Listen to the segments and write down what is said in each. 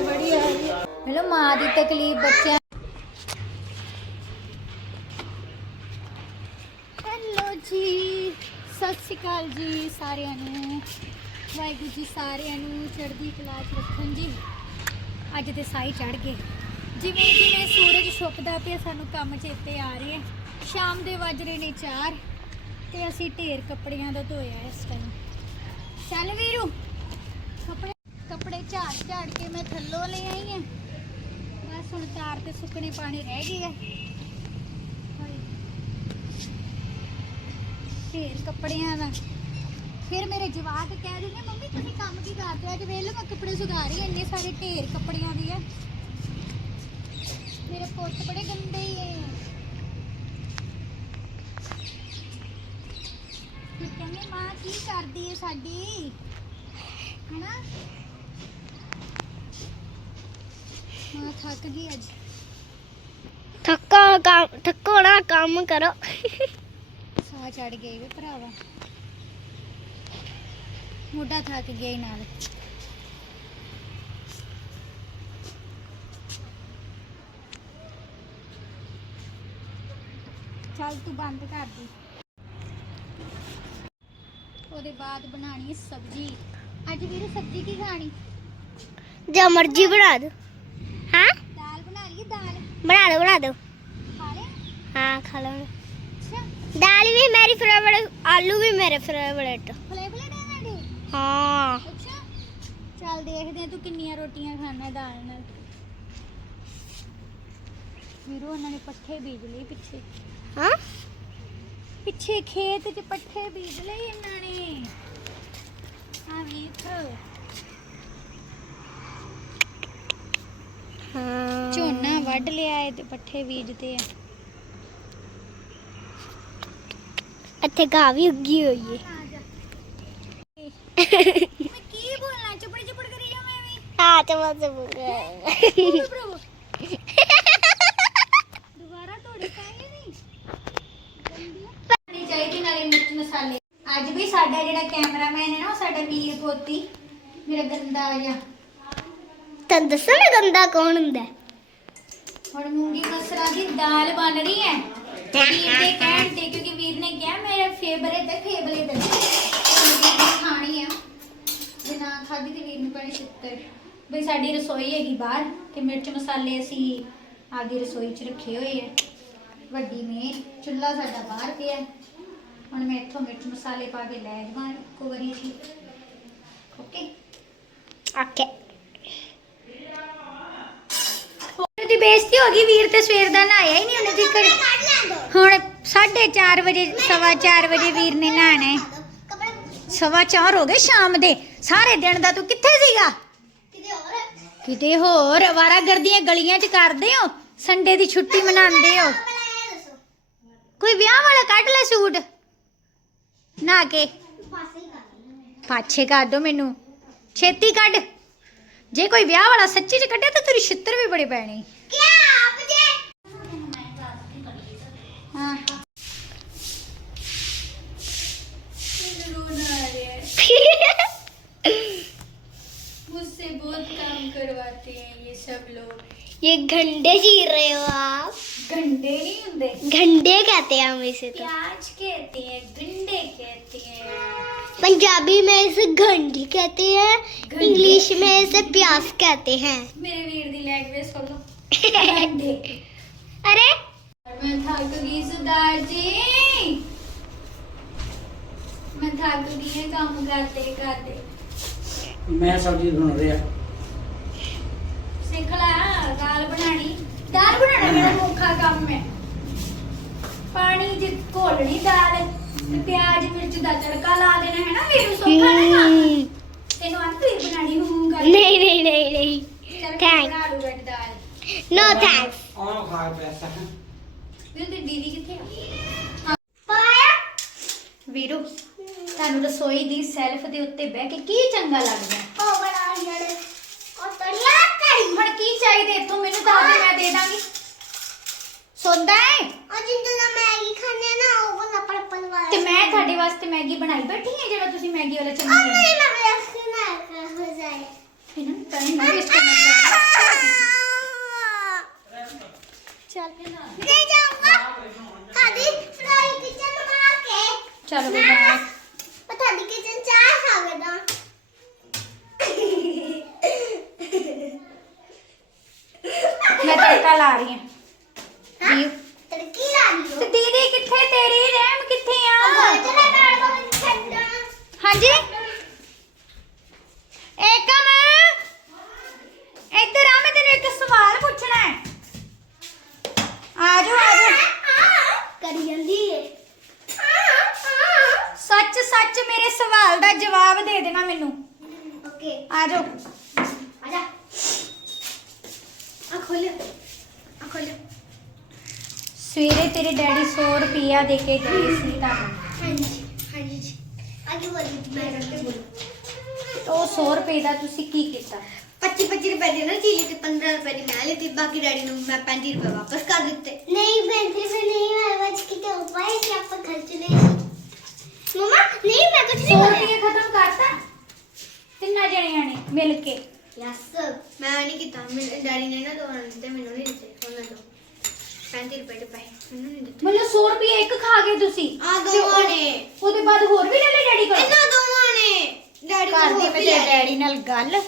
ਬੜੀ ਹੈ। ਹੈਲੋ ਮਾਂ ਦੀ ਤਕਲੀਫ, ਬੱਚਿਆਂ ਹੈਲੋ ਜੀ, ਸਤਿ ਸ਼੍ਰੀ ਅਕਾਲ ਜੀ ਸਾਰਿਆਂ ਨੂੰ। ਵਾਹਿਗੁਰੂ ਜੀ ਸਾਰਿਆਂ ਨੂੰ ਚੜ੍ਹਦੀ ਕਲਾ 'ਚ ਰੱਖਣ ਜੀ। ਅੱਜ ਤੇ ਸਾਈ ਚੜ ਗਏ। ਜਿਵੇਂ ਜਿਵੇਂ ਸੂਰਜ ਛੁਪਦਾ ਪਿਆ, ਸਾਨੂੰ ਕੰਮ ਚੇਤੇ ਆ ਰਹੇ ਆ। ਸ਼ਾਮ ਦੇ ਵੱਜ ਰਹੇ ਨੇ 4 ਤੇ ਅਸੀਂ ਢੇਰ ਕੱਪੜਿਆਂ ਦਾ ਧੋਇਆ ਇਸ ਟਾਈਮ ਚੱਲ ਵੀਰੂ, ਕੱਪੜੇ ਕੱਪੜੇ ਝਾੜ ਝਾੜ ਕੇ ਮੈਂ ਥੱਲੋਂ ਲੈ ਆਈ ਆ। ਬਸ ਹੁਣ ਤਾਰ ਤੇ ਸੁੱਕਣੇ ਪਾਣੀ ਰਹਿ ਗਏ ਆ। ਹਾਏ। ਕੱਪੜਿਆਂ ਦਾ। ਫਿਰ ਮੇਰੇ ਜਵਾਕ ਕਹਿ ਦਿੰਦੇ ਮੰਮੀ ਤੁਸੀਂ ਕੰਮ ਕੀ ਕਰਦੇ ਹੋ? ਅੱਜ ਵੇਖ ਮੈਂ ਕੱਪੜੇ ਸੁਧਾ ਰਹੀ ਹਾਂ, ਇੰਨੇ ਸਾਰੇ ਢੇਰ ਕੱਪੜਿਆਂ ਦੀ ਆ। ਮੇਰੇ ਪੁੱਤ ਬੜੇ ਗੰਦੇ ਹੀ ਹੈ ਫਿਰ ਕਹਿੰਦੇ ਮਾਂ ਕੀ ਕਰਦੀ ਹੈ ਸਾਡੀ? ਹਨਾ? ਮਾਂ ਥੱਕ ਗਈ ਅੱਜ। ਥੱਕਾ ਕੰਮ ਥੱਕੋ ਨਾ ਕੰਮ ਕਰੋ। ਸਾਹ ਚੜ ਗਈ ਵੇ ਭਰਾਵਾ। ਮੋਢਾ ਥੱਕ ਗਿਆ ਹੀ ਨਾਲ। ਚੱਲ ਤੂੰ ਬੰਦ ਕਰ ਦੇ। ਉਹਦੇ ਬਾਅਦ ਬਣਾਣੀ ਹੈ ਸਬਜ਼ੀ। ਅੱਜ ਵੀਰ ਸਬਜ਼ੀ ਕੀ ਖਾਣੀ? ਜੋ ਮਰਜ਼ੀ ਬਣਾ ਦੋ ਹਾਂ? ਦਾਲ ਬਣਾ ਲਈਏ ਦਾਲ। ਬਣਾ ਦੋ ਬਣਾ ਦੋ। ਖਾ ਲੈ ਹਾਂ ਖਾ ਲਓ। ਅੱਛਾ। ਦਾਲ ਵੀ ਮੇਰੀ ਫੇਵਰਟ ਆਲੂ ਵੀ ਮੇਰੇ ਫੇਵਰਟ ਫਲੇ ਫਲੇ ਦੇ ਸਾਡੇ ਹਾਂ। ਅੱਛਾ। ਚੱਲ ਦੇਖਦੇ ਹਾਂ ਤੂੰ ਕਿੰਨੀਆਂ ਰੋਟੀਆਂ ਖਾਣਾ ਦਾਲ ਨਾਲ। ਵੀਰੋ ਉਹਨਾਂ ਨੇ ਪੱਠੇ ਬੀਜ ਲਏ ਪਿੱਛੇ। ਹਾਂ? ਪਿੱਛੇ ਖੇਤ 'ਚ ਪੱਠੇ ਬੀਜ ਲਏ ਇਹਨਾਂ ਨੇ। ਆ ਵੇਖ। ਹਾਂ। ਝੋਨਾ ਵੱਢ ਲਿਆ ਏ ਤੇ ਪੱਠੇ ਬੀਜਦੇ ਆ। ਇੱਥੇ ਗਾਂ ਵੀ ਉੱਗੀ ਹੋਈ ਏ। ਮੈਂ ਕੀ ਬੋਲਣਾ ਚਪੜ ਚਪੜ ਕਰੀ ਜਾਵਾਂ ਐਵੇਂ। ਹਾਂ ਚਮਚ ਓਏ ਭਰਾਵਾ ਦੁਬਾਰਾ ਢੋੜੀ ਪਾਏਂਗੇ ਨਹੀਂ ਨਹੀਂ ਚਾਹੀਦੀ ਨਾਲੇ ਮਿਰਚ ਮਸਾਲੇ। ਅੱਜ ਵੀ ਸਾਡਾ ਜਿਹੜਾ ਕੈਮਰਾਮੈਨ ਹੈ ਨਾ ਉਹ ਸਾਡਾ ਵੀਰ ਪੋਤੀ ਮੇਰਾ ਗੰਦਾ ਜਿਹਾ। ਤੈਨੂੰ ਦੱਸਾਂ ਨਾ ਗੰਦਾ ਕੌਣ ਹੁੰਦਾ? ਹੈ? ਹੁਣ ਮੂੰਗੀ ਮਸਰਾਂ ਦੀ ਦਾਲ ਬਣ ਰਹੀ ਹੈ। ਵੀਰ ਦੇ ਕਹਿਣ ਤੇ ਕਿਉਂਕਿ ਵੀਰ ਨੇ ਕਿਹਾ ਮੇਰਾ ਫੇਵਰੇਟ ਹੈ ਫੇਵਰੇਟ ਹੈ ਖਾਣੀ ਆ। ਜੇ ਨਾ ਖਾਧੀ ਤੇ ਵੀਰ ਨੂੰ ਪੈਣੀ ਛਿੱਤਰ ਬਈ ਸਾਡੀ ਰਸੋਈ ਹੈਗੀ ਬਾਹਰ ਤੇ ਮਿਰਚ ਮਸਾਲੇ ਅਸੀਂ ਆਪਦੀ ਰਸੋਈ 'ਚ ਰੱਖੇ ਹੋਏ ਆ। ਵੱਡੀ ਮੇਨ ਚੁੱਲ੍ਹਾ ਸਾਡਾ ਬਾਹਰ ਪਿਆ। ਹੈ। ਹੁਣ ਮੈਂ ਇੱਥੋਂ ਮਿਰਚ ਮਸਾਲੇ ਪਾ ਕੇ ਲੈ ਜਾਵਾਂ ਇੱਕੋ ਵਾਰੀ ਹੀ ਓਕੇ ਓਕੇ ਉਹਦੀ ਬੇਇੱਜ਼ਤੀ ਹੋ ਗਈ ਵੀਰ ਤੇ ਸਵੇਰ ਦਾ ਨਹਾਇਆ ਹੀ ਨਹੀਂ ਉਹਨੇ ਦੀ ਘੜੀ ਹੁਣ 4:30 ਵਜੇ ਸਵਾ 4 ਵਜੇ ਵੀਰ ਨੇ ਨਹਾਣਾ। ਹੈ ਸਵਾ 4 ਹੋ ਗਏ ਸ਼ਾਮ ਦੇ। ਸਾਰੇ ਦਿਨ ਦਾ ਤੂੰ ਕਿੱਥੇ ਸੀਗਾ? ਕਿਤੇ ਹੋਰ? ਅਵਾਰਾ ਗਰਦੀਆਂ ਗਲੀਆਂ 'ਚ ਕਰਦੇ ਹੋ? ਸੰਡੇ ਦੀ ਛੁੱਟੀ ਮਨਾਉਂਦੇ ਹੋ? ਕੋਈ ਵਿਆਹ ਵਾਲਾ ਕੱਢ ਲੈ ਸੂਟ। ਨਾ ਕੇ। ਪਾਛੇ ਕਰ ਦੋ ਮੈਨੂੰ। ਛੇਤੀ ਕੱਢ। ਜੇ ਕੋਈ ਵਿਆਹ ਵਾਲਾ ਸੱਚੀ ਚ ਕੱਢਿਆ ਤਾਂ ਤੇਰੀ ਛਿੱਤਰ ਵੀ ਬੜੇ ਪੈਣੇ। मुझसे बहुत काम करवाते हैं ये सब लोग। ये घंटे चीर रहे हो आप। गंडे नहीं होते? घंटे कहते हैं हम इसे तो। प्याज कहते हैं गंडे कहते हैं। पंजाबी में इसे घंटी कहते हैं इंग्लिश में इसे प्याज कहते हैं। मेरे वीर दी लैंग्वेज सुन। लो गंडे अरे ਮੈਂ ਥੱਕ ਗਈ ਸਰਦਾਰ ਜੀ। ਮੈਂ ਥੱਕ ਗਈ ਇਹ ਕੰਮ ਕਰਦੇ ਕਰਦੇ। ਮੈਂ ਸਬਜ਼ੀ ਬਣਾ ਰਿਹਾ। ਸਿੱਖ ਲੈ ਦਾਲ ਬਣਾਣੀ ਦਾਲ ਬਣਾਣਾ ਮੇਰਾ ਔਖਾ ਕੰਮ ਹੈ? ਪਾਣੀ ਜਿ ਘੋਲਣੀ ਦਾਲ ਤੇ ਪਿਆਜ਼ ਮਿਰਚ ਦਾ ਤੜਕਾ ਲਾ ਦੇਣਾ ਹੈ ਨਾ? ਮੈਨੂੰ ਸੌਖਾ ਸੈਲਫ ਦੇ ਉੱਤੇ ਬਹਿ ਕੇ ਕੀ ਚੰਗਾ ਲੱਗਦਾ ਹੈ? ਉਹ ਬਣਾ ਜਿਹੜੇ ਉਹ ਤੜੀਆਂ ਕਰੀ ਹੁਣ ਕੀ ਚਾਹੀਦਾ ਇੱਥੋਂ? ਮੈਨੂੰ ਦੱਸ ਦੇ ਮੈਂ ਦੇ ਦਾਂਗੀ। ਸੌਂਦਾ ਹੈ? ਉਹ ਜਿੰਦਾ ਮੈਗੀ ਖਾਣੇ ਨਾ ਉਹ ਵਾਲਾ ਪਰਪਲ ਵਾਲਾ। ਤੇ ਮੈਂ ਤੁਹਾਡੇ ਵਾਸਤੇ ਮੈਗੀ ਬਣਾਈ ਬੈਠੀ ਹਾਂ ਜਿਹੜਾ ਤੁਸੀਂ ਮੈਗੀ ਵਾਲਾ ਉਹ ਚੰਗਾ ਨਹੀਂ ਮੈਂ ਵੇਖ ਨਾ ਕਰ ਹੋ ਜਾਏ। ਇਹਨਾਂ ਨੂੰ ਤਾਂ ਨਹੀਂ ਵੇਸਟ ਕਰਨਾ ਚੱਲ। ਲੈ ਜਾਊਗਾ। ਕਾਦੀ? ਸਰਾਈ ਕਿਚਨ ਮਾਰ ਕੇ। ਚਲੋ ਬੇਟਾ 100 ਰੁਪਿਆ ਦੇ ਕੇ ਗਏ ਸੀ ਤੁਹਾਨੂੰ। ਹਾਂਜੀ ਹਾਂਜੀ ਜੀ। ਬੋਲੀ ਮੈਂ ਕਰਕੇ ਬੋਲੂ ਉਹ 100 ਰੁਪਏ ਦਾ ਤੁਸੀਂ ਕੀ ਕੀਤਾ? 25 25 ਰੁਪਏ ਦੀ ਨਾ ਚੀਲੀ ਤੇ 15 ਰੁਪਏ ਦੀ ਮੈਂ ਲਈ ਤੇ ਬਾਕੀ ਡੈਡੀ ਨੂੰ ਮੈਂ 35 ਰੁਪਏ ਵਾਪਸ ਕਰ ਦਿੱਤੇ। ਨਹੀਂ 35 ਰੁਪਏ ਨਹੀਂ ਮੈਂ ਬਚ ਕਿਤੇ ਉਪਾਏ ਸੀ ਆਪਾਂ ਖਰਚ ਸੀ। ਮਮਾ ਨਹੀਂ ਮੈਂ ਕੁਝ 100 ਰੁਪਏ ਖਤਮ ਕਰਤਾ? ਤਿੰਨਾਂ ਜਣਿਆਂ ਨੇ ਮਿਲ ਕੇ। ਯਸ ਮੈਂ ਨਹੀਂ ਕੀਤਾ। ਮੇਰੇ ਡੈਡੀ ਨੇ ਨਾ ਦੋ ਦਿੱਤੇ ਮੈਨੂੰ। ਨਹੀਂ ਤੋਂ 35 ਰੁਪਏ ਦੇ ਪੈਸੇ ਮੈਨੂੰ ਨਹੀਂ ਦਿੱਤੇ ਮਤਲਬ 100 ਰੁਪਏ ਇੱਕ ਖਾ ਗਏ ਤੁਸੀਂ ਆ ਤੇ ਉਹ- ਦੋਵਾਂ ਨੇ ਉਹਦੇ ਬਾਅਦ ਹੋਰ ਵੀ ਲੈ ਲੈ ਡੈਡੀ ਕੋਲ ਇਹਨਾਂ ਦੋਵਾਂ ਨੇ ਡੈਡੀ ਘਰ ਦੀ ਮੇਰੇ ਡੈਡੀ ਨਾਲ ਗੱਲ ਹਾਂ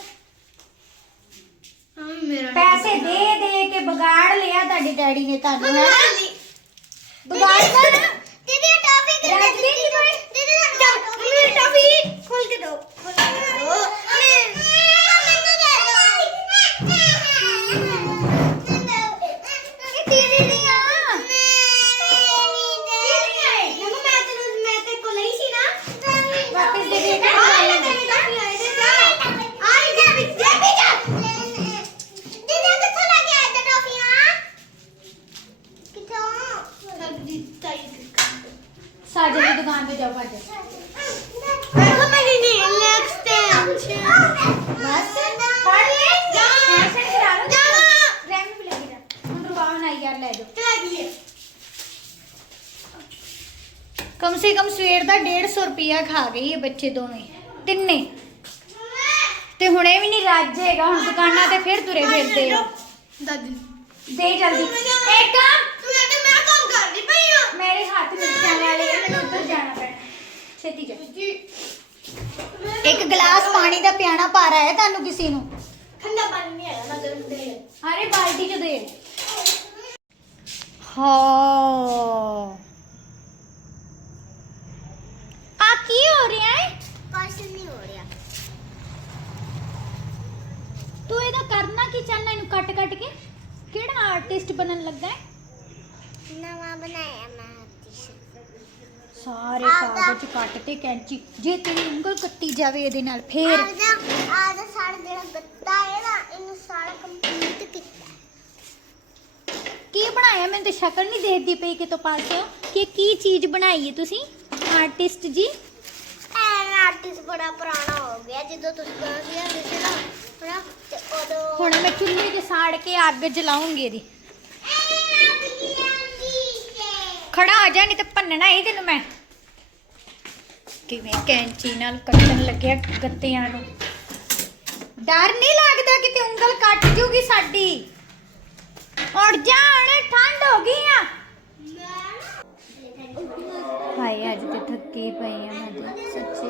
ਮੇਰਾ ਪੈਸੇ ਦੇ ਦੇ ਕੇ ਵਿਗਾੜ ਲਿਆ ਤੁਹਾਡੇ ਡੈਡੀ ਨੇ ਤੁਹਾਨੂੰ ਹੈ ਬਗਾੜ ਕਰ ਦੀਦੀ ਟਾਫੀ ਕਿੱਥੇ ਰੱਖ ਦੇ ਨੀ ਭਾਈ। ਦੀਦੀ ਦਾ ਮੇਰੀ ਟਾਫੀ ਖੋਲ ਕੇ ਦੋ ਖੋਲ ਕੇ ਦੋ ਇਹ ਤੇਰੀ ਨਹੀਂ ਆ ਵਾਪਸ ਦੇ ਦੇ ਨਾ। ਸਾਜਨ ਦੀ ਦੁਕਾਨ ਤੇ ਜਾਓ ਭੱਜ ਬਸ ਪੜ ਲੈ ਐਸੇ ਕਰਾ ਲਓ ਰੈਮ ਵੀ ਲੱਗੀ ਜਾ ਹੁਣ ਰੁਬਾਬ ਨਾ ਯਾਰ ਲੈ ਜਾਓ ਕਮ ਸੇ ਕਮ ਸਵੇਰ ਦਾ 150 ਰੁਪਿਆ ਖਾ ਗਈ ਇਹ ਬੱਚੇ ਦੋਵੇਂ ਤਿੰਨੇ ਤੇ ਹੁਣ ਇਹ ਵੀ ਨਹੀਂ ਰੱਜ ਹੁਣ ਦੁਕਾਨਾਂ ਤੇ ਫਿਰ ਤੁਰੇ ਫਿਰਦੇ ਆ ਦਾਦੀ ਦੇ ਜਲਦੀ ਇੱਕ ਤੂੰ ਲੈ ਕੇ ਕੰਮ ਕਰਦੀ ਪਈ ਆ ਮੇਰੇ ਹੱਥ ਮਿਰਚਾਂ ਵਾਲੇ ਆ ਮੈਨੂੰ ਉੱਧਰ ਜਾਣਾ ਪੈਣਾ ਛੇਤੀ ਜਾ ਇੱਕ ਗਲਾਸ ਪਾਣੀ ਦਾ ਪਿਆਣਾ ਭਾਰਾ ਹੈ ਤੁਹਾਨੂੰ ਕਿਸੇ ਨੂੰ। ਠੰਡਾ ਪਾਣੀ ਨਹੀਂ ਆਇਆ ਨਾ ਗਰਮ ਦੇ ਅਰੇ ਬਾਲਟੀ ਚ ਦੇ। ਹਾਂ। ਆ ਕੀ ਹੋ ਰਿਹਾ ਹੈ ਕੁਛ ਨਹੀਂ ਹੋ ਰਿਹਾ। ਤੂੰ ਇਹਦਾ ਕਰਨਾ ਕੀ ਚਾਹਨਾ ਇਹਨੂੰ ਕੱਟ ਕੱਟ ਕੇ? ਕਿਹੜਾ ਆਰਟਿਸਟ ਬਣਨ ਲੱਗਾ ਹੈ ਨਵਾਂ ਬਣਾਇਆ ਸਾਰੇ ਕਾਗਜ਼ ਕੱਟ ਤੇ ਕੈਂਚੀ। ਜੇ ਤੇਰੀ ਉਂਗਲ ਕੱਟੀ ਜਾਵੇ ਇਹਦੇ ਨਾਲ ਫੇਰ। ਆਦਾ ਆਦਾ ਸਾਡਾ ਜਿਹੜਾ ਗੱਤਾ ਹੈ ਨਾ ਇਹਨੂੰ ਸਾਰਾ ਕੰਪਲੀਟ ਕੀਤਾ ਕੀ ਬਣਾਇਆ? ਮੈਨੂੰ ਤੇ ਸ਼ਕਲ ਨਹੀਂ ਦੇਖਦੀ ਪਈ ਕਿਤੋਂ ਪਾਸਿਓ। ਕਿ ਕੀ ਚੀਜ਼ ਬਣਾਈ ਹੈ ਤੁਸੀਂ? ਆਰਟਿਸਟ ਜੀ? ਐਨ ਆਰਟਿਸਟ ਬੜਾ ਪੁਰਾਣਾ ਹੋ ਗਿਆ ਜਦੋਂ ਤੁਸੀਂ ਗਾਉਂਦੇ ਹੁੰਦੇ ਸੀ ਨਾ ਹਨਾ ਤੇ ਉਦੋਂ ਹੁਣ ਮੈਂ ਚੁੱਲ੍ਹੇ ਤੇ ਸਾੜ ਕੇ ਅੱਗ ਜਲਾਉਂਗੀ ਇਹਦੀ। ਖੜਾ ਆ ਜਾ, ਨਹੀਂ ਤੇ ਭੰਨਣਾ ਹੀ ਤੈਨੂੰ ਮੈਂ। ਕਿਵੇਂ ਕੈਂਚੀ ਨਾਲ ਕੱਟਣ ਲੱਗਿਆ ਗੱਤਿਆਂ ਨੂੰ। ਡਰ ਨਹੀਂ ਲੱਗਦਾ ਕਿਤੇ ਉਂਗਲ ਕੱਟ ਜੂਗੀ ਸਾਡੀ। ਉੜ ਜਾ, ਹੁਣ ਠੰਡ ਹੋ ਗਈ ਆ। ਹਾਏ, ਅੱਜ ਤੇ ਥੱਕੀ ਪਈ ਆ ਮੈਂ ਸੱਚੀ।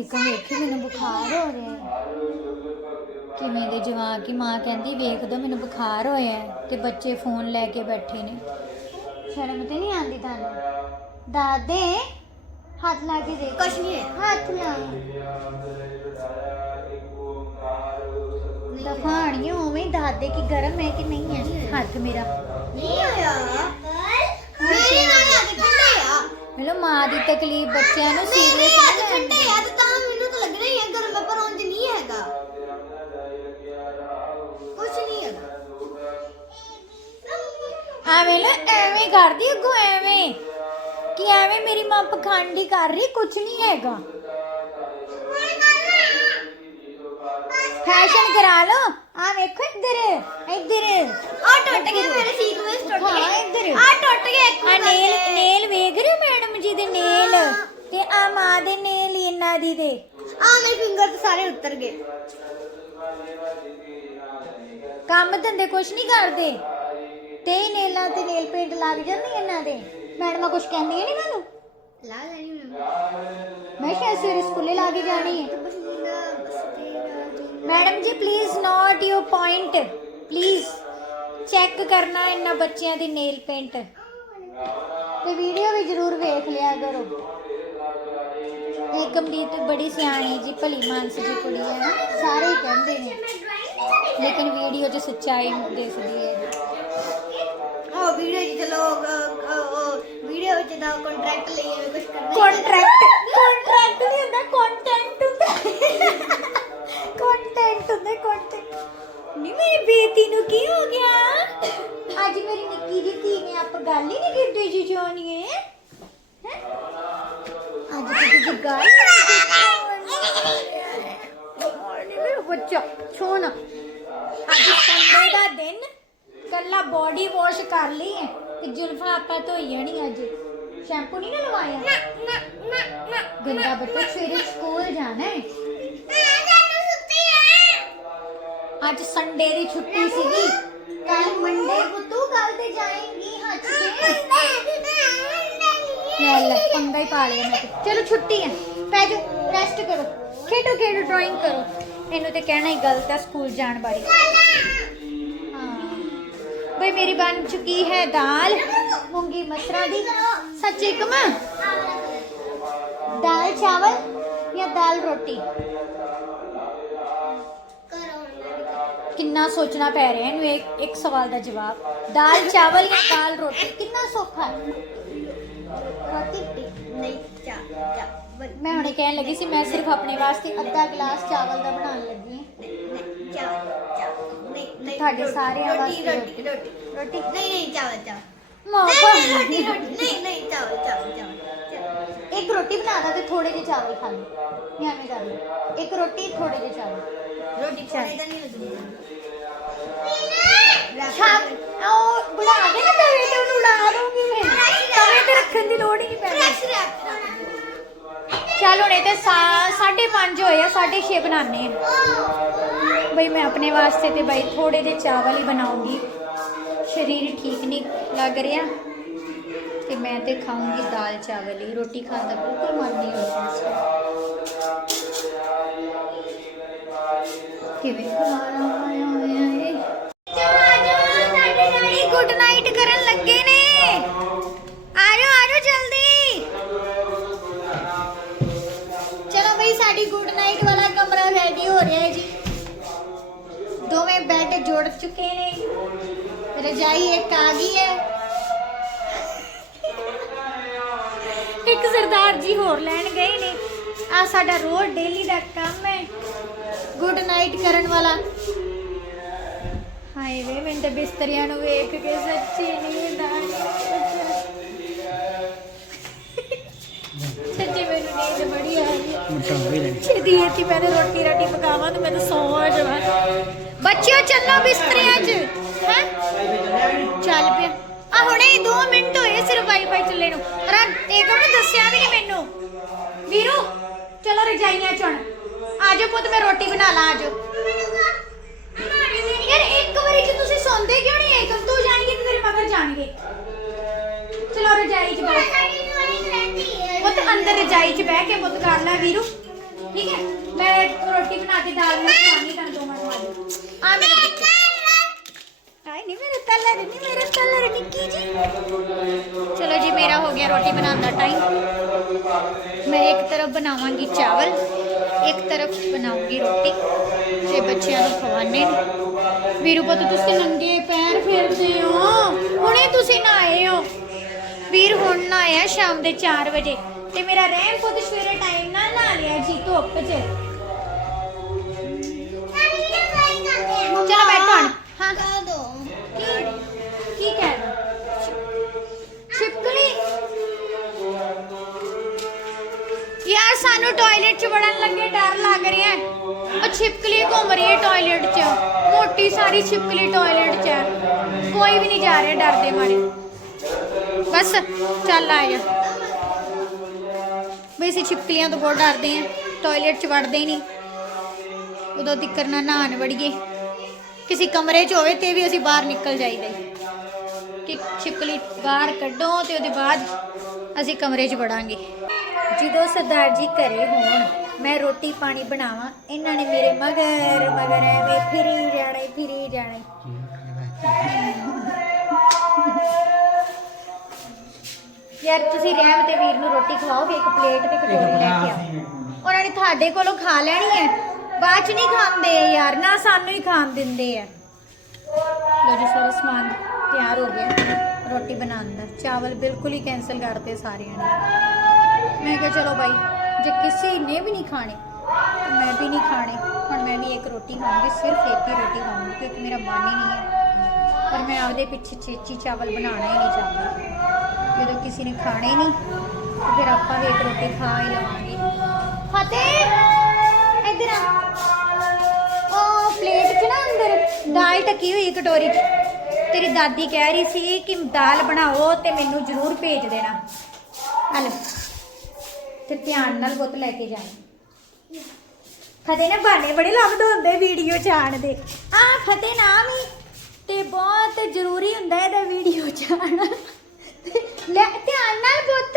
ਇੱਕ ਵੇਖੀ ਮੈਨੂੰ ਬੁਖਾਰ ਹੋ ਰਿਹਾ ਹੈ। ਕਿਵੇਂ ਦੇ ਜਵਾਕ ਹੀ ਮਾਂ ਕਹਿੰਦੀ ਵੇਖ ਦੋ, ਮੈਨੂੰ ਬੁਖਾਰ ਹੋਇਆ ਤੇ ਬੱਚੇ ਫੋਨ ਲੈ ਕੇ ਬੈਠੇ ਨੇ। ਸ਼ਰਮ ਤੇ ਨਹੀਂ ਆਉਂਦੀ ਤੁਹਾਨੂੰ? ਦਾਦੇ ਹੱਥ ਲਾ ਕੇ ਦੇਖ। ਕੁਛ ਨਹੀਂ ਹੱਥ ਲਾ। ਦਫਾਣੀ ਉਵੇਂ ਦਾਦੇ ਕੀ ਗਰਮ ਹੈ ਕਿ ਨਹੀਂ ਹੈ? ਹੱਥ ਮੇਰਾ। ਨਹੀਂ ਆਇਆ। ਮੇਰੇ ਨਾਲ ਹੱਥ ਠੰਡੇ ਆ। ਮਤਲਬ ਮਾਂ ਦੀ ਤਕਲੀਫ ਬੱਚਿਆਂ ਨੂੰ ਸੀਰੀਅਸ ਹੱਥ ਠੰਡੇ ਆ ਤਾਂ ਮੈਨੂੰ ਤਾਂ ਲੱਗ ਰਿਹਾ ਹੈ ਗਰਮ ਪਰ ਉਂਝ ਨਹੀਂ ਹੈਗਾ। ਕੁਛ ਐਵੇਂ ਨਾ ਐਵੇਂ ਕਰਦੀ ਅੱਗੋਂ ਐਵੇਂ। ਕਿ ਐਵੇਂ ਮੇਰੀ ਮਾਂ ਪਖੰਡੀ ਕਰ ਰਹੀ ਕੁਝ ਨਹੀਂ ਹੈਗਾ। ਫੈਸ਼ਨ ਕਰਾ ਲੋ ਆ ਵੇਖੋ ਇੱਧਰ ਇੱਧਰ। ਆ ਟੁੱਟ ਗਏ ਮੇਰੇ ਸੀਕਵੈਂਸ ਟੁੱਟ ਹਾਂ, ਗਏ ਇੱਧਰ। ਆ ਟੁੱਟ ਗਏ ਇੱਕ ਆ ਨੇਲ ਨੇਲ ਵੇਖ ਰਹੇ ਮੈਡਮ ਜੀ ਦੇ ਨੇਲ? ਤੇ ਆ ਮਾਂ ਦੇ ਨੇਲ ਹੀ ਇਹਨਾਂ ਦੀ ਦੇ। ਆ ਮੇਰੇ ਫਿੰਗਰ ਤੇ ਸਾਰੇ ਉੱਤਰ ਗਏ। ਕੰਮ ਧੰਦੇ ਕੁਛ ਨਹੀਂ ਕਰਦੇ। ਤੇ ਨੇਲਾਂ ਤੇ ਨੇਲ ਪੇਂਟ ਲੱਗ ਜਾਂਦੀ ਇਹਨਾਂ ਦੇ। ਮੈਡਮਾਂ ਕੁਝ ਕਹਿੰਦੀਆਂ ਨਹੀਂ ਤੁਹਾਨੂੰ? ਲਾ ਲੈਣੀ ਮੈਂ। ਮੈਂ ਕਿਹਾ ਸਵੇਰੇ ਸਕੂਲੇ ਲਾ ਕੇ ਜਾਣੀ ਹੈ। ਮੈਡਮ ਜੀ please note you point please check ਕਰਨਾ ਇਹਨਾਂ ਬੱਚਿਆਂ ਦੀ ਨੇਲ ਪੇਂਟ ਤੇ ਵੀਡੀਓ ਵੀ ਜ਼ਰੂਰ ਵੇਖ ਲਿਆ ਕਰੋ। ਇਹ ਗੰਭੀਰ ਬੜੀ ਸਿਆਣੀ ਜੀ ਭਲੀ ਮਾਨਸ ਦੀ ਕੁੜੀ ਹੈ ਨਾ ਸਾਰੇ ਹੀ ਕਹਿੰਦੇ ਨੇ। ਲੇਕਿਨ ਵੀਡੀਓ 'ਚ ਸੱਚਾਈ ਦਿਸਦੀ ਹੈ ਵੀਡੀਓ ਵਿੱਚ ਦਾ ਕੰਟਰੈਕਟ ਲਈ ਕੁਝ ਕਰਨਾ ਕੰਟਰੈਕਟ ਕੰਟਰੈਕਟ ਨਹੀਂ ਹੁੰਦਾ ਕੰਟੈਂਟ ਹੁੰਦਾ। ਕੰਟੈਂਟ ਹੁੰਦਾ ਕੰਟੈਂਟ ਨਹੀਂ ਮੇਰੀ ਬੇਟੀ ਨੂੰ ਕੀ ਹੋ ਗਿਆ? ਅੱਜ ਮੇਰੀ ਨਿੱਕੀ ਜਿਹੀ ਧੀ ਨੇ ਆਪਾਂ ਗੱਲ ਹੀ ਨਹੀਂ ਕੀਤੀ ਜੀ ਜੋਨੀਏ। ਹੈਂ? ਅੱਜ ਤੇ ਜੀ ਗੱਲ ਨਹੀਂ ਮੇਰਾ ਬੱਚਾ ਸੋਨਾ ਅੱਜ ਸੰਡੇ ਦਾ ਦਿਨ ਕੱਲਾ ਬੋਡੀ ਵਾਸ਼ ਕਰ ਲਈ ਹੈ ਤੇ ਜ਼ੁਲਫਾਂ ਆਪਾਂ ਧੋਈਆਂ ਨਹੀਂ ਅੱਜ। ਸ਼ੈਂਪੂ ਨਹੀਂ ਨਾ ਲਵਾਇਆ? ਗੰਦਾ ਬੱਚਾ ਸਵੇਰੇ ਸਕੂਲ ਜਾਣਾ ਹੈ? ਅੱਜ ਸੰਡੇ ਦੀ ਛੁੱਟੀ ਸੀਗੀ। ਕੱਲ ਮੰਡੇ ਪੁੱਤੂ ਕੱਲ ਤੇ ਜਾਏਂਗੀ ਹੱਥ ਤੇ ਲੈ ਲੈ ਪੰਗਾ ਹੀ ਪਾ ਲਿਆ ਮੈਂ ਤੇ। ਚਲੋ ਛੁੱਟੀ ਹੈ। ਪੈ ਜਾਓ ਰੈਸਟ ਕਰੋ। ਖੇਡੋ ਖੇਡੋ ਡਰਾਇੰਗ ਕਰੋ। ਇਹਨੂੰ ਤੇ ਕਹਿਣਾ ਹੀ ਗਲਤ ਹੈ ਸਕੂਲ ਜਾਣ ਬਾਰੇ। ਹਾਂ। ਬਈ ਮੇਰੀ ਬਣ ਚੁੱਕੀ ਹੈ ਦਾਲ ਮੂੰਗੀ ਮਸਰਾਂ ਦੀ। ਸੱਚੀ ਕਮਾ दाल चावल या दाल रोटी ਕਿੰਨਾ ਸੋਚਣਾ ਪੈ ਰਿਹਾ ਇਹਨੂੰ ਇੱਕ ਇੱਕ ਸਵਾਲ ਦਾ ਜਵਾਬ ਦਾਲ ਚਾਵਲ ਜਾਂ ਦਾਲ ਰੋਟੀ ਕਿੰਨਾ ਸੌਖਾ ਹੈ ਰੋਟੀ ਨਹੀਂ ਚਾ ਚਾ ਬਨ ਮੈਂ ਹੁਣੇ ਕਹਿਣ ਲੱਗੀ ਸੀ ਮੈਂ ਸਿਰਫ ਆਪਣੇ ਵਾਸਤੇ ਅੱਧਾ ਗਲਾਸ ਚਾਵਲ ਦਾ ਬਣਾਉਣ ਲੱਗੀ ਹਾਂ ਚਾ ਚਾ ਨਹੀਂ ਨਹੀਂ ਤੁਹਾਡੇ ਸਾਰਿਆਂ ਰੋਟੀ ਵਾਸਤੇ ਰੋਟੀ ਰੋਟੀ ਰੋਟੀ ਨਹੀਂ ਨਹੀਂ ਚਾਵਲ ਚਾਵਲ ਮਾਂ ਨਹੀਂ ਰੋਟੀ ਰੋਟੀ। ਨਹੀਂ ਨਹੀਂ ਚਾਵਲ ਚਾਵਲ ਚਾਵਲ ਇੱਕ ਰੋਟੀ ਬਣਾਦਾ ਤੇ ਥੋੜੇ ਜਿਹੇ ਚਾਵਲ ਖਾ ਲਓ ਐਵੇਂ ਕਰ ਲਓ ਇੱਕ ਰੋਟੀ ਥੋੜੇ ਜਿਹੇ ਚਾਵਲ। ਰੋਟੀ ਖਾਣੇ ਤਾਂ ਨਹੀਂ ਲੱਗਦੀ। ਛਾਪ ਉਹ ਬਣਾ ਦੇ ਨਾ ਤਵੇ ਤੇ ਉਹਨੂੰ ਉਡਾ ਦੂੰਗੀ ਮੈਂ। ਤਵੇ ਤੇ ਰੱਖਣ ਦੀ ਲੋੜ ਹੀ ਨਹੀਂ ਪੈਣੀ ਫਰੈਸ਼ ਰੈਪ ਚੱਲ ਹੁਣੇ ਤੇ 5:30 ਹੋਏ ਆ 6:30 ਬਣਾਣੇ ਆ। ਬਈ ਮੈਂ ਆਪਣੇ ਵਾਸਤੇ ਤੇ ਬਈ ਥੋੜੇ ਜਿਹੇ ਚਾਵਲ ਹੀ ਬਣਾਉਂਗੀ। ਸਰੀਰ ਲੱਗ ਰਿਹਾ ਤੇ ਮੈਂ ਤੇ ਖਾਊਂਗੀ ਦਾਲ ਚਾਵਲ ਹੀ ਰੋਟੀ ਖਾਣ ਦਾ ਬਿਲਕੁਲ ਮਨ ਨਹੀਂ ਹੋ ਰਿਹਾ ਕਿਵੇਂ ਖਾਣਾ ਆਇਆ ਹੋਇਆ ਏ ਸਾਡੇ ਡੈਡੀ ਗੁੱਡ ਨਾਈਟ ਕਰਨ ਲੱਗੇ ਨੇ ਆ ਜਾਓ ਆ ਜਾਓ ਜਲਦੀ ਚਲੋ ਬਈ ਸਾਡੀ ਗੁੱਡ ਨਾਈਟ ਵਾਲਾ ਕਮਰਾ ਰੈਡੀ ਹੋ ਰਿਹਾ ਹੈ ਜੀ ਦੋਵੇਂ ਬੈੱਡ ਜੁੜ ਚੁੱਕੇ ਨੇ ਰਜਾਈ ਇੱਕ ਆ ਗਈ ਹੈ ਇੱਕ ਸਰਦਾਰ ਜੀ ਹੋਰ ਲੈਣ ਗਏ ਨੇ। ਆ ਸਾਡਾ ਰੋਜ਼ ਡੇਲੀ ਦਾ ਕੰਮ ਹੈ। ਗੁੱਡ ਨਾਈਟ ਕਰਨ ਵਾਲਾ। ਹਾਏ ਵੇ ਮੈਂ ਤਾਂ ਬਿਸਤਰਿਆਂ ਨੂੰ ਵੇਖ ਕੇ ਸੱਚੀ ਨੀਂਦ ਆ ਸੱਚੀ ਮੈਨੂੰ ਨੀਂਦ ਬੜੀ ਆ ਰਹੀ ਹੈ ਛੇਤੀ ਛੇਤੀ ਮੈਂ ਤਾਂ ਰੋਟੀ ਰਾਟੀ ਪਕਾਵਾਂ ਤੇ ਮੈਂ ਤਾਂ ਸੌਂ ਜਾਵਾਂ। ਬੱਚਿਓ, ਚੱਲੋ ਬਿਸਤਰਿਆਂ 'ਚ। ਹੈ? ਚੱਲ ਪਿਆ। ਹੁਣੇ 2 ਮਿੰਟ ਹੋਏ ਸਿਰਫ ਵਾਈਫਾਈ ਚੱਲੇ ਨੂੰ। ਰਾਂ ਏਕਮ ਨੇ ਦੱਸਿਆ ਵੀ ਨਹੀਂ ਮੈਨੂੰ। ਵੀਰੂ, ਚਲੋ ਰਜਾਈਆਂ ਚੁਣ। ਆਜੋ ਪੁੱਤ, ਮੈਂ ਰੋਟੀ ਬਣਾ ਲਾਂ ਆਜੋ ਯਾਰ, ਇੱਕ ਵਾਰੀ ਚ ਤੁਸੀਂ ਸੌਂਦੇ ਕਿਉਂ ਨਹੀਂ? ਏਕਮ ਤੂੰ ਜਾਏਂਗੀ ਤੇ ਤੇਰੇ ਮਗਰ ਜਾਣਗੇ। ਚਲੋ ਰਜਾਈ 'ਚ ਬੈਠ ਪੁੱਤ, ਅੰਦਰ ਰਜਾਈ 'ਚ ਬਹਿ ਕੇ ਪੁੱਤ ਕਰ ਲੈ ਵੀਰੂ। ਠੀਕ ਹੈ? ਮੈਂ ਰੋਟੀ ਬਣਾ ਕੇ ਦਾਲ ਨਾਲ ਖਵਾਉਣੀ ਤੁਹਾਨੂੰ ਦੋਵਾਂ ਨੂੰ ਆਜੋ ਆ ਮੇਰਾ ਨਹੀਂ ਮੇਰੇ ਤਲਰ ਨਹੀਂ ਮੇਰੇ ਤਲਰ ਨਿੱਕੀ ਜੀ। ਚਲੋ ਜੀ, ਮੇਰਾ ਹੋ ਗਿਆ ਰੋਟੀ ਬਣਾਉਣ ਦਾ ਟਾਈਮ ਮੈਂ ਇੱਕ ਤਰਫ ਬਣਾਵਾਂਗੀ ਚਾਵਲ, ਇੱਕ ਤਰਫ ਬਣਾਉਂਗੀ ਰੋਟੀ ਤੇ ਬੱਚਿਆਂ ਨੂੰ ਖਵਾਣੇ ਵੀਰੂ ਪੁੱਤ, ਤੁਸੀਂ ਨੰਗੇ ਪੈਰ ਫੇਰਦੇ ਹੋ। ਹੁਣੇ ਤੁਸੀਂ ਨਹਾਏ ਹੋ। ਵੀਰ, ਹੁਣ ਨਹਾਇਆ ਸ਼ਾਮ ਦੇ 4 ਵਜੇ। ਤੇ ਮੇਰਾ ਰਹਿਮ ਪੁੱਤ ਸਵੇਰੇ ਟਾਈਮ ਨਾਲ ਨਹਾ ਲਿਆ ਜੀ, ਧੁੱਪ 'ਚ। ਯਾਰ ਸਾਨੂੰ ਟਾਇਲਟ 'ਚ ਵੜਨ ਲੱਗੇ ਡਰ ਲੱਗ ਰਿਹਾ ਹੈ। ਉਹ ਛਿਪਕਲੀ ਘੁੰਮ ਰਹੀ ਹੈ ਟਾਇਲਟ 'ਚ। ਮੋਟੀ ਸਾਰੀ ਛਿਪਕਲੀ ਟਾਇਲਟ 'ਚ ਹੈ। ਕੋਈ ਵੀ ਨਹੀਂ ਜਾ ਰਿਹਾ ਡਰਦੇ ਮਾਰੇ। ਬਸ, ਚੱਲ ਆ ਬਈ ਅਸੀਂ ਛਿਪਕਲੀਆਂ ਤੋਂ ਬਹੁਤ ਡਰਦੇ ਆ ਟਾਇਲਟ 'ਚ ਵੜਦੇ ਹੀ ਨਹੀਂ। ਉਦੋਂ ਤਿੱਕਰ ਨਾ ਨਹਾਣ ਵੜੀਏ। ਕਿਸੇ ਕਮਰੇ 'ਚ ਹੋਵੇ ਤੇ ਵੀ ਅਸੀਂ ਬਾਹਰ ਨਿਕਲ ਜਾਈਦਾ ਕਿ ਛਿਪਕਲੀ ਬਾਹਰ ਕੱਢੋ ਤੇ ਉਹਦੇ ਬਾਅਦ ਅਸੀਂ ਕਮਰੇ 'ਚ ਵੜਾਂਗੇ। ਜਦੋਂ ਸਰਦਾਰ ਜੀ ਘਰੇ ਹੋਣ ਮੈਂ ਰੋਟੀ ਪਾਣੀ ਬਣਾਵਾਂ ਇਹਨਾਂ ਨੇ ਮੇਰੇ ਮਗਰ ਮਗਰ ਐਵੇਂ ਫਿਰੀ ਜਾਣਾ ਈ, ਫਿਰੀ ਜਾਣਾ ਈ। ਯਾਰ ਤੁਸੀਂ ਰਹਿਮ ਤੇ ਵੀਰ ਨੂੰ ਰੋਟੀ ਖਵਾਓਗੇ ਇੱਕ ਪਲੇਟ ਤੇ ਕਟੋਰੀ ਲੈ ਕੇ ਆਓ। ਉਹਨਾਂ ਨੇ ਤੁਹਾਡੇ ਕੋਲੋਂ ਖਾ ਲੈਣੀ ਹੈ ਬਾਅਦ ਚ ਨਹੀਂ ਖਾਂਦੇ ਯਾਰ ਨਾ ਸਾਨੂੰ ਹੀ ਖਾਣ ਦਿੰਦੇ ਆ ਲੋ ਜੀ ਸਾਰਾ ਸਮਾਨ ਤਿਆਰ ਹੋ ਗਿਆ। ਰੋਟੀ ਬਣਾਉਣ ਦਾ। ਚਾਵਲ ਬਿਲਕੁਲ ਹੀ ਕੈਨਸਲ ਕਰਤੇ ਸਾਰਿਆਂ ਨੇ। ਮੈਂ ਕਿਹਾ ਚਲੋ ਬਾਈ, ਜੇ ਕਿਸੇ ਨੇ ਵੀ ਨਹੀਂ ਖਾਣੇ, ਤੇ ਮੈਂ ਵੀ ਨਹੀਂ ਖਾਣੇ। ਹੁਣ ਮੈਂ ਵੀ ਇੱਕ ਰੋਟੀ ਖਾਵਾਂਗੀ ਸਿਰਫ ਇੱਕ ਹੀ ਰੋਟੀ ਖਾਵਾਂਗੀ ਕਿਉਂਕਿ ਮੇਰਾ ਮਨ ਹੀ ਨਹੀਂ ਹੈ। ਪਰ ਮੈਂ ਆਪਦੇ ਪਿੱਛੇ ਚੇਚੀ ਚਾਵਲ ਬਣਾਉਣਾ ਹੀ ਨਹੀਂ ਚਾਹੁੰਦੀ। ਜਦੋਂ ਕਿਸੇ ਨੇ ਖਾਣੇ ਹੀ ਨਹੀਂ, ਤੇ ਫਿਰ ਆਪਾਂ ਵੀ ਇੱਕ ਰੋਟੀ ਖਾ ਹੀ ਲਵਾਂਗੇ। ਫਤਿਹ, ਇੱਧਰ ਆ। ਉਹ ਪਲੇਟ 'ਚ ਨਾ ਅੰਦਰ, ਦਾਲ ਟੱਕੀ ਹੋਈ ਕਟੋਰੀ 'ਚ। ਤੇਰੀ ਦਾਦੀ ਕਹਿ ਰਹੀ ਸੀ ਕਿ ਦਾਲ ਬਣਾਓ ਤੇ ਮੈਨੂੰ ਜ਼ਰੂਰ ਭੇਜ ਦੇਣਾ। ਹਲ ਤੇ ਧਿਆਨ ਨਾਲ ਬੁੱਤ ਲੈ ਕੇ ਜਾਣਾ। ਫਤਿਹ ਨੇ ਬਾਣੇ ਬੜੇ ਲੱਭਦੇ ਹੁੰਦੇ ਵੀਡੀਓ ਚ ਦੇ। ਆ ਫਤਿਹ ਨਾਮ ਹੀ ਤੇ ਬਹੁਤ ਜ਼ਰੂਰੀ ਹੁੰਦਾ ਇਹਦਾ ਵੀਡੀਓ ਚ ਲੈ, ਧਿਆਨ ਨਾਲ ਪੁੱਤ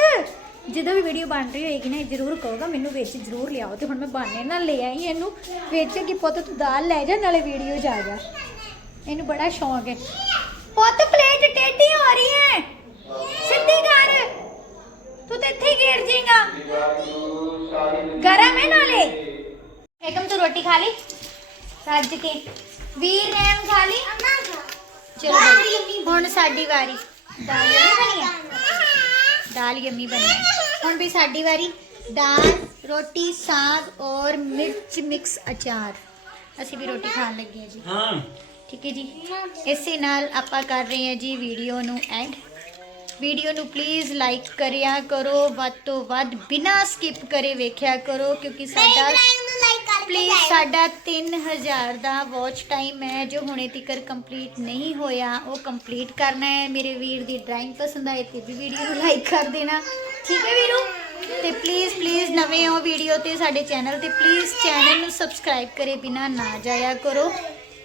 ਜਦੋਂ ਵੀ ਵੀਡੀਓ ਬਣ ਰਹੀ ਹੋਏਗੀ ਨਾ ਜ਼ਰੂਰ ਕਹੋਗਾ, ਮੈਨੂੰ ਵਿੱਚ ਜ਼ਰੂਰ ਲਿਆਓ ਤੇ ਹੁਣ ਮੈਂ ਬਾਨੇ ਨਾਲ ਲੈ ਆਈ ਇਹਨੂੰ। ਵਿੱਚ ਕਿ ਪੁੱਤ ਤੂੰ ਦਾਲ ਲੈ ਜਾ, ਨਾਲੇ ਵੀਡੀਓ ਜਾ ਜਾ। ਇਹਨੂੰ ਬੜਾ ਸ਼ੌਂਕ ਹੈ। ਪੁੱਤ ਪਲੇਟ ਟੇਢੀ ਹੋ ਰਹੀ ਹੈ। ਸਿੱਧੀ ਕਰ ਤੂੰ ਤੇ ਇੱਥੇ ਹੀ ਗੇੜ ਜਾਏਗਾ ਗਰਮ ਹੈ ਨਾਲੇ। ਏਕਮ ਤੂੰ ਰੋਟੀ ਖਾ ਲਈ? ਰੱਜ ਕੇ। ਵੀਰ ਰੈਮ ਖਾ ਲਈ? ਚਲੋ। ਬਈ, ਹੁਣ ਸਾਡੀ ਵਾਰੀ। ਦਾਲ ਯਮੀ ਬਣੀ ਹੈ ਦਾਲ ਯਮੀ ਬਣੀ ਹੈ ਹੁਣ ਵੀ ਸਾਡੀ ਵਾਰੀ। ਦਾਲ ਰੋਟੀ ਸਾਗ ਔਰ ਮਿਰਚ ਮਿਕਸ ਅਚਾਰ। ਅਸੀਂ ਵੀ ਰੋਟੀ ਖਾਣ ਲੱਗੇ ਹਾਂ ਜੀ। ਹਾਂ। ਠੀਕ ਹੈ ਜੀ। ਇਸੇ ਨਾਲ ਆਪਾਂ ਕਰ ਰਹੇ ਹਾਂ ਜੀ ਵੀਡੀਓ ਨੂੰ ਐਂਡ ਵੀਡੀਓ ਨੂੰ ਪਲੀਜ਼ ਲਾਈਕ ਕਰਿਆ ਕਰੋ ਵੱਧ ਤੋਂ ਵੱਧ ਬਿਨਾਂ ਸਕਿਪ ਕਰੇ ਵੇਖਿਆ ਕਰੋ ਕਿਉਂਕਿ ਸਾਡਾ ਪਲੀਜ਼ ਸਾਡਾ 3000 ਦਾ ਵਾਚ ਟਾਈਮ ਹੈ ਜੋ ਹੁਣੇ ਤੱਕ ਕੰਪਲੀਟ ਨਹੀਂ ਹੋਇਆ ਉਹ ਕੰਪਲੀਟ ਕਰਨਾ ਹੈ। ਮੇਰੇ ਵੀਰ ਦੀ ਡਰਾਇੰਗ ਪਸੰਦ ਆਏ ਤੇ ਵੀ ਵੀਡੀਓ ਨੂੰ ਲਾਈਕ ਕਰ ਦੇਣਾ। ਠੀਕ ਹੈ ਵੀਰੂ? ਤੇ ਪਲੀਜ਼ ਪਲੀਜ਼ ਨਵੇਂ ਹੋ ਵੀਡੀਓ ਤੇ ਸਾਡੇ ਚੈਨਲ ਤੇ ਪਲੀਜ਼ ਚੈਨਲ ਨੂੰ ਸਬਸਕ੍ਰਾਈਬ ਕਰੇ ਬਿਨਾ ਨਾ ਜਾਇਆ ਕਰੋ।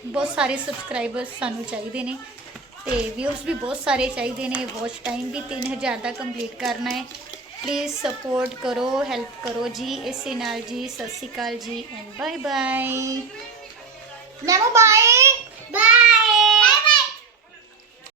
ਬਹੁਤ ਸਾਰੇ ਸਬਸਕ੍ਰਾਈਬਰਸ ਸਾਨੂੰ ਚਾਹੀਦੇ ਨੇ। ਤੇ ਵਿਊਜ਼ ਵੀ ਬਹੁਤ ਸਾਰੇ ਚਾਹੀਦੇ ਨੇ ਵਾਚ ਟਾਈਮ ਵੀ 3000 ਦਾ ਕੰਪਲੀਟ ਕਰਨਾ ਹੈ। ਪਲੀਜ਼ ਸਪੋਰਟ ਕਰੋ ਹੈਲਪ ਕਰੋ ਜੀ, ਇਸੇ ਨਾਲ ਜੀ, ਸਤਿ ਸ਼੍ਰੀ ਅਕਾਲ ਜੀ ਐਂਡ ਬਾਏ ਬਾਏ ਮੈਮੋ ਬਾਏ